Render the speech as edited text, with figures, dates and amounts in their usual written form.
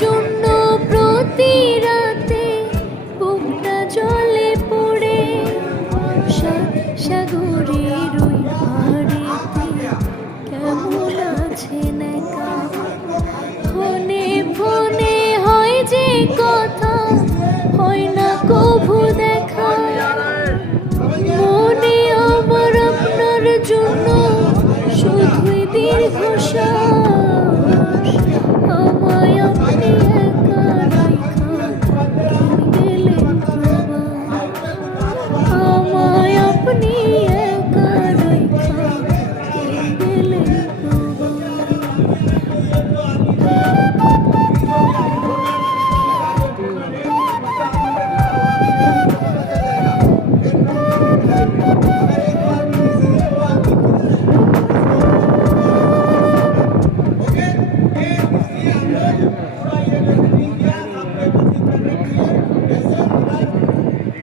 জন্য প্রতি রাতে বুকটা জলে পড়ে সাগরের ওই হাড়িতে কেমন আছে একা ফোনে ফোনে হয় যে কথা